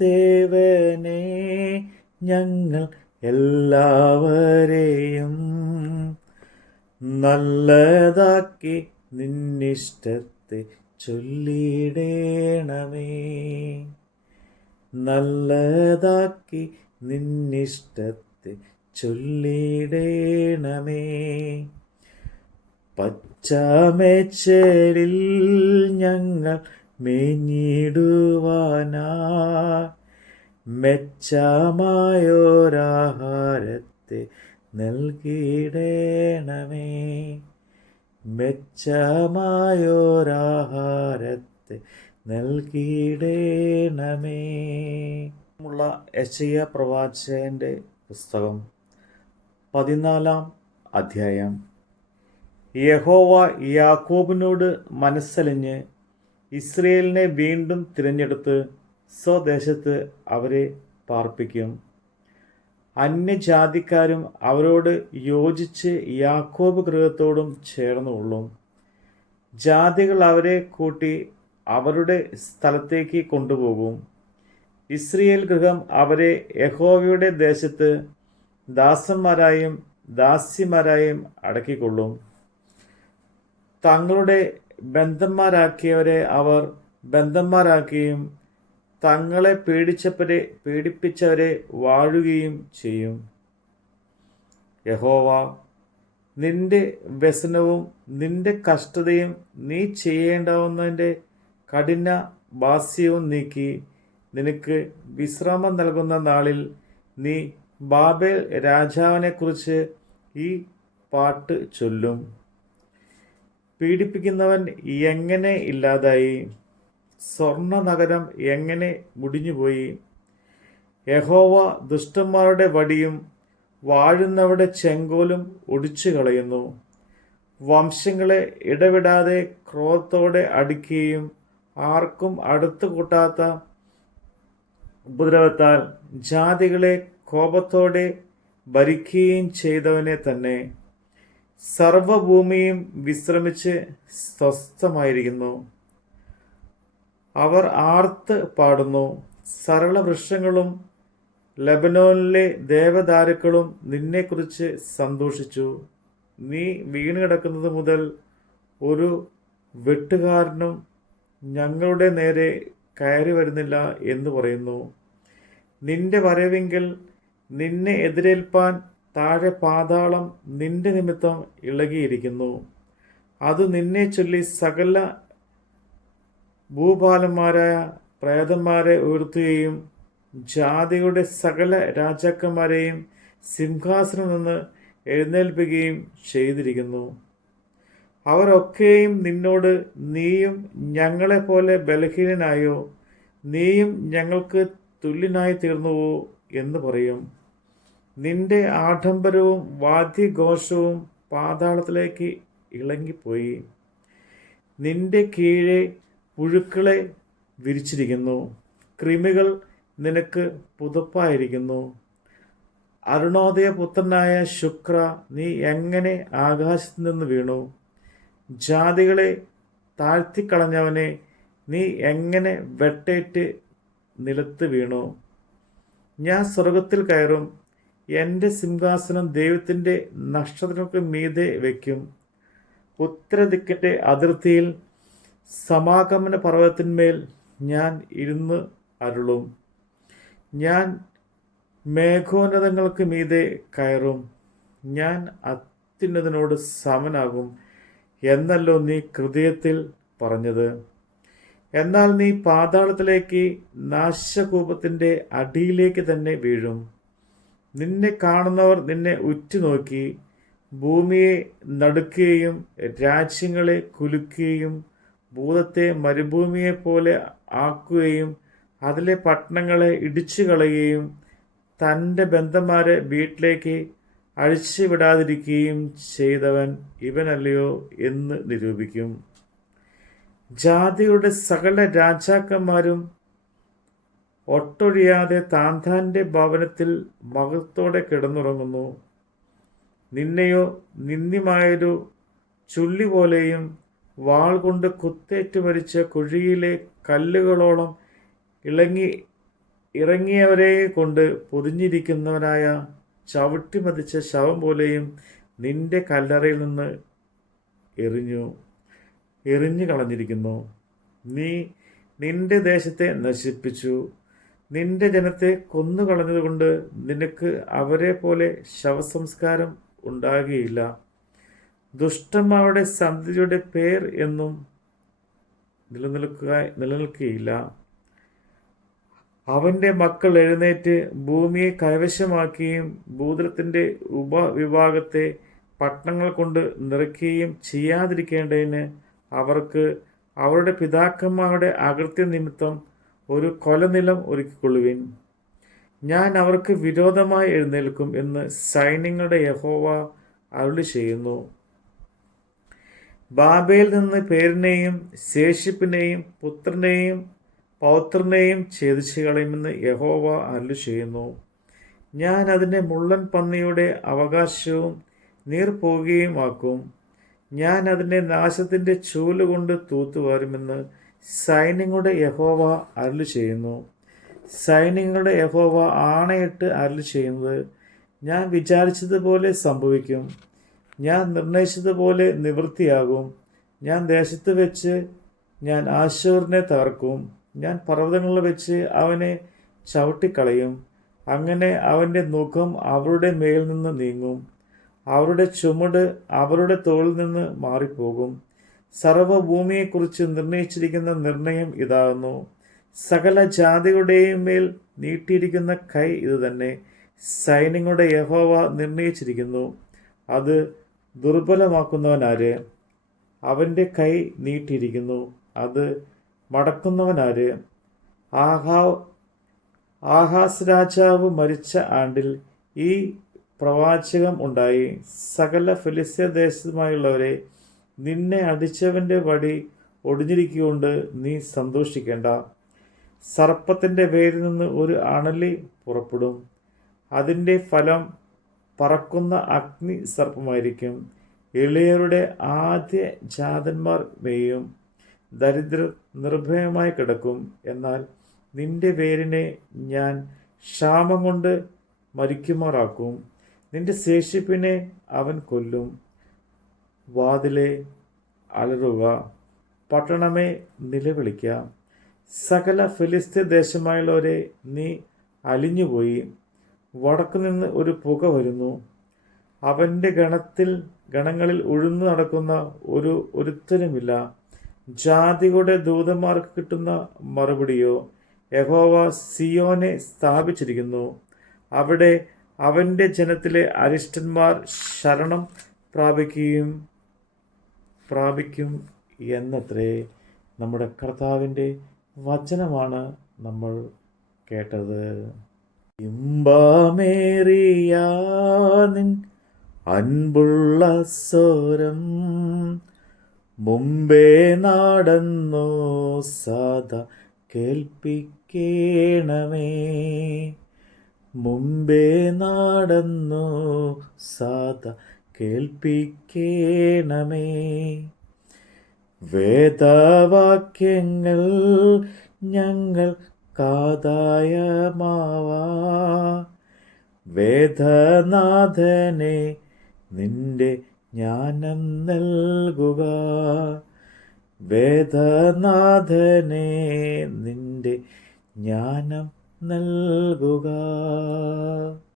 ദേവനെ ഞങ്ങൾ എല്ലാവരെയും നല്ലതാക്കി നിന്നിഷ്ടത്തെ ചൊല്ലിടേണമേ. നല്ലതാക്കി നിന്നിഷ്ടത്തെ ചൊല്ലിടേണമേ. പച്ചമേച്ചലിൽ ഞങ്ങൾ മേഞ്ഞിടുവാനാ മെച്ചമായോരാഹാരത്തെ നൽകിടേണമേ. മെച്ചമായോരാഹാരത്തെ നൽകിടേണമേ. ഉള്ള യെശയ്യാ പ്രവാചകന്റെ പുസ്തകം 14 അധ്യായം. യഹോവ യാക്കോബിനോട് മനസ്സലിഞ്ഞ് ഇസ്രയേലിനെ വീണ്ടും തിരഞ്ഞെടുത്ത് സ്വദേശത്ത് അവരെ പാർപ്പിക്കും. അന്യജാതിക്കാരും അവരോട് യോജിച്ച് യാക്കോബ് ഗൃഹത്തോടും ചേർന്നുകൊള്ളും. ജാതികൾ അവരെ കൂട്ടി അവരുടെ സ്ഥലത്തേക്ക് കൊണ്ടുപോകും. ഇസ്രയേൽ ഗൃഹം അവരെ യഹോവയുടെ ദേശത്ത് ദാസന്മാരായും ദാസിമാരായും അടക്കിക്കൊള്ളും. തങ്ങളുടെ ബദ്ധന്മാരാക്കിയവരെ അവർ ബദ്ധന്മാരാക്കുകയും തങ്ങളെ പീഡിപ്പിച്ചവരെ വാഴുകയും ചെയ്യും. യഹോവ നിന്റെ വ്യസനവും നിന്റെ കഷ്ടതയും നീ ചെയ്യേണ്ടാവുന്നതിൻ്റെ കഠിന ഭാസ്യവും നീക്കി നിനക്ക് വിശ്രാമം നൽകുന്ന നാളിൽ നീ ബാബേൽ രാജാവിനെക്കുറിച്ച് ഈ പാട്ട് ചൊല്ലും. പീഡിപ്പിക്കുന്നവൻ എങ്ങനെ ഇല്ലാതായി, സ്വർണ്ണ നഗരം എങ്ങനെ മുടിഞ്ഞുപോയി. യഹോവ ദുഷ്ടന്മാരുടെ വടിയും വാഴുന്നവരുടെ ചെങ്കോലും ഒടിച്ചു കളയുന്നു. വംശങ്ങളെ ഇടവിടാതെ ക്രോധത്തോടെ അടിക്കുകയും ആർക്കും അടുത്തു കൂട്ടാത്ത ഉപദ്രവത്താൽ ജാതികളെ കോപത്തോടെ ഭരിക്കുകയും ചെയ്തവനെ തന്നെ. സർവഭൂമിയും വിശ്രമിച്ച് സ്വസ്ഥമായിരിക്കുന്നു. അവർ ആർത്ത് പാടുന്നു. സരള വൃക്ഷങ്ങളും ലെബനോനിലെ ദേവദാരുക്കളും നിന്നെക്കുറിച്ച് സന്തോഷിച്ചു. നീ വീണുകിടക്കുന്നത് മുതൽ ഒരു വെട്ടുകാരനും ഞങ്ങളുടെ നേരെ കയറി വരുന്നില്ല എന്ന് പറയുന്നു. നിന്റെ വരവെങ്കിൽ നിന്നെ എതിരേൽപ്പാൻ താഴെ പാതാളം നിന്റെ നിമിത്തം ഇളകിയിരിക്കുന്നു. അത് നിന്നെ ചൊല്ലി സകല ഭൂപാലന്മാരായ പ്രേതന്മാരെ ഉയർത്തുകയും ജാതികളുടെ സകല രാജാക്കന്മാരെയും സിംഹാസനം നിന്ന് എഴുന്നേൽപ്പിക്കുകയും ചെയ്തിരിക്കുന്നു. അവരൊക്കെയും നിന്നോട് നീയും ഞങ്ങളെപ്പോലെ ബലഹീനനായോ, നീയും ഞങ്ങൾക്ക് തുല്യനായി തീർന്നുവോ എന്ന് പറയും. നിന്റെ ആഡംബരവും വാദ്യഘോഷവും പാതാളത്തിലേക്ക് ഇളങ്ങിപ്പോയി. നിന്റെ കീഴെ പുഴുക്കളെ വിരിച്ചിരിക്കുന്നു. കൃമികൾ നിനക്ക് പുതപ്പായിരിക്കുന്നു. അരുണോദയപുത്രനായ ശുക്ര, നീ എങ്ങനെ ആകാശത്ത് നിന്ന് വീണു? ജാതികളെ താഴ്ത്തിക്കളഞ്ഞവനെ, നീ എങ്ങനെ വെട്ടേറ്റ് നിലത്ത് വീണു? ഞാൻ സ്വർഗത്തിൽ കയറും. എൻ്റെ സിംഹാസനം ദൈവത്തിൻ്റെ നക്ഷത്രങ്ങൾക്ക് മീതെ വയ്ക്കും. ഉത്തരദിക്കിൻ്റെ അതിർത്തിയിൽ സമാഗമന പർവ്വതത്തിന്മേൽ ഞാൻ ഇരുന്ന് അരുളും. ഞാൻ മേഘോന്നതങ്ങൾക്ക് മീതെ കയറും. ഞാൻ അത്യുന്നതനോട് സമനാകും എന്നല്ലോ നീ ഹൃദയത്തിൽ പറഞ്ഞത്. എന്നാൽ നീ പാതാളത്തിലേക്ക്, നാശകൂപത്തിൻ്റെ അടിയിലേക്ക് തന്നെ വീഴും. നിന്നെ കാണുന്നവർ നിന്നെ ഉറ്റുനോക്കി ഭൂമിയെ നടുക്കുകയും രാജ്യങ്ങളെ കുലുക്കുകയും ഭൂതത്തെ മരുഭൂമിയെപ്പോലെ ആക്കുകയും അതിലെ പട്ടണങ്ങളെ ഇടിച്ചു കളയുകയും തൻ്റെ ബന്ധന്മാരെ വീട്ടിലേക്ക് അഴിച്ചുവിടാതിരിക്കുകയും ചെയ്തവൻ ഇവനല്ലയോ എന്ന് നിരൂപിക്കും. ജാതിയുടെ സകല രാജാക്കന്മാരും ഒട്ടൊഴിയാതെ താന്താൻ്റെ ഭവനത്തിൽ മഹത്തോടെ കിടന്നുറങ്ങുന്നു. നിന്നെയോ നിന്ദ്യമായൊരു ചുള്ളി പോലെയും വാൾ കൊണ്ട് കുത്തേറ്റു മരിച്ച കുഴിയിലെ കല്ലുകളോളം ഇറങ്ങിയവരെ കൊണ്ട് പൊതിഞ്ഞിരിക്കുന്നവനായ ചവിട്ടി മതിച്ച ശവം പോലെയും നിന്റെ കല്ലറയിൽ നിന്ന് എറിഞ്ഞു കളഞ്ഞിരിക്കുന്നു. നീ നിന്റെ ദേശത്തെ നശിപ്പിച്ചു, നിന്റെ ജനത്തെ കൊന്നുകളഞ്ഞതുകൊണ്ട് നിനക്ക് അവരെ പോലെ ശവസംസ്കാരം ഉണ്ടാകുകയില്ല. ദുഷ്ടന്മാരുടെ സന്തതിയുടെ പേർ എന്നും നിലനിൽക്കുകയില്ല. അവൻ്റെ മക്കൾ എഴുന്നേറ്റ് ഭൂമിയെ കൈവശമാക്കുകയും ഭൂതലത്തിൻ്റെ ഉപവിഭാഗത്തെ പട്ടണങ്ങൾ കൊണ്ട് നിറയ്ക്കുകയും ചെയ്യാതിരിക്കേണ്ടതിന് അവർക്ക് അവരുടെ പിതാക്കന്മാരുടെ അകൃത്യ നിമിത്തം ഒരു കൊലനിലം ഒരുക്കിക്കൊള്ളുവിൻ. ഞാൻ അവർക്ക് വിരോധമായി എഴുന്നേൽക്കും എന്ന് സൈന്യങ്ങളുടെ യഹോവ അരുളി ചെയ്യുന്നു. ബാബേലിൽ നിന്ന് പേരിനെയും ശേഷിപ്പിനെയും പുത്രനെയും പൗത്രനെയും ഛേദിച്ചു കളയുമെന്ന് യഹോവ അരുളി ചെയ്യുന്നു. ഞാൻ അതിനെ മുള്ളൻ പന്നിയുടെ അവകാശവും നീർപോകുകയും ആക്കും. ഞാൻ അതിനെ നാശത്തിൻ്റെ ചൂലുകൊണ്ട് തൂത്തുവാരുമെന്ന് സൈന്യങ്ങളുടെ യഹോവ അരുളി ചെയ്യുന്നു. സൈന്യങ്ങളുടെ യഹോവ ആണയിട്ട് അരുളി ചെയ്യുന്നത്, ഞാൻ വിചാരിച്ചതുപോലെ സംഭവിക്കും, ഞാൻ നിർണയിച്ചതുപോലെ നിവൃത്തിയാകും. ഞാൻ ദേശത്ത് വെച്ച് ഞാൻ ആശൂറിനെ തകർക്കും, ഞാൻ പർവ്വതങ്ങളിൽ വെച്ച് അവനെ ചവിട്ടിക്കളയും. അങ്ങനെ അവൻ്റെ മുഖം അവരുടെ മേൽ നിന്ന് നീങ്ങും, അവരുടെ ചുമട് അവരുടെ തോളിൽ നിന്ന് മാറിപ്പോകും. സർവ്വഭൂമിയെക്കുറിച്ച് നിർണയിച്ചിരിക്കുന്ന നിർണയം ഇതാകുന്നു. സകല ജാതികളുടെയും മേൽ നീട്ടിയിരിക്കുന്ന കൈ ഇത് തന്നെ. സൈന്യങ്ങളുടെ യഹോവ നിർണയിച്ചിരിക്കുന്നു. അത് ദുർബലമാക്കുന്നവനാര്? അവൻ്റെ കൈ നീട്ടിയിരിക്കുന്നു. അത് മടക്കുന്നവനാര്? ആഹാസ് രാജാവ് മരിച്ച ആണ്ടിൽ ഈ പ്രവാചകം ഉണ്ടായി. സകല ഫിലിസ്ത്യ ദേശത്തുമായുള്ളവരെ, നിന്നെ അടിച്ചവൻ്റെ വടി ഒടിഞ്ഞിരിക്കൊണ്ട് നീ സന്തോഷിക്കേണ്ട. സർപ്പത്തിൻ്റെ വേരിൽ നിന്ന് ഒരു അണലി പുറപ്പെടും, അതിൻ്റെ ഫലം പറക്കുന്ന അഗ്നി സർപ്പമായിരിക്കും. എളിയവരുടെ ആദ്യ ജാതന്മാർ മേയും, ദരിദ്രർ നിർഭയമായി കിടക്കും. എന്നാൽ നിന്റെ വേരിനെ ഞാൻ ക്ഷാമം കൊണ്ട് മരിക്കുമാറാക്കും, നിന്റെ ശേഷിപ്പിനെ അവൻ കൊല്ലും. വാതിലെ അലറുക, പട്ടണമേ നിലവിളിക്കുക. സകല ഫിലിസ്ത്യ ദേശമായുള്ളവരെ, നീ അലിഞ്ഞുപോയി. വടക്കുനിന്ന് ഒരു പുക വരുന്നു, അവൻ്റെ ഗണങ്ങളിൽ ഉഴുന്നു നടക്കുന്ന ഒരുത്തനുമില്ല. ജാതികളുടെ ദൂതന്മാർക്ക് കിട്ടുന്ന മറുപടിയോ, യഹോവ സിയോനെ സ്ഥാപിച്ചിരിക്കുന്നു, അവിടെ അവൻ്റെ ജനത്തിലെ അരിഷ്ടന്മാർ ശരണം പ്രാപിക്കും എന്നത്രേ. നമ്മുടെ കർത്താവിൻ്റെ വചനമാണ് നമ്മൾ കേട്ടത്. ഇമ്പമേറിയ നിൻ അൻപുള്ള സ്വരം മുമ്പേ നടന്നു സദാ കേൾപ്പിക്കണമേ. മുമ്പേ നടന്നു സദാ കേൾപ്പിക്കണമേ. വേദവാക്യങ്ങൾ ഞങ്ങൾ കാതായമാവാ. വേദനാഥനെ നിന്റെ ജ്ഞാനം നൽകുക. വേദനാഥനെ നിന്റെ ജ്ഞാനം നൽകുക.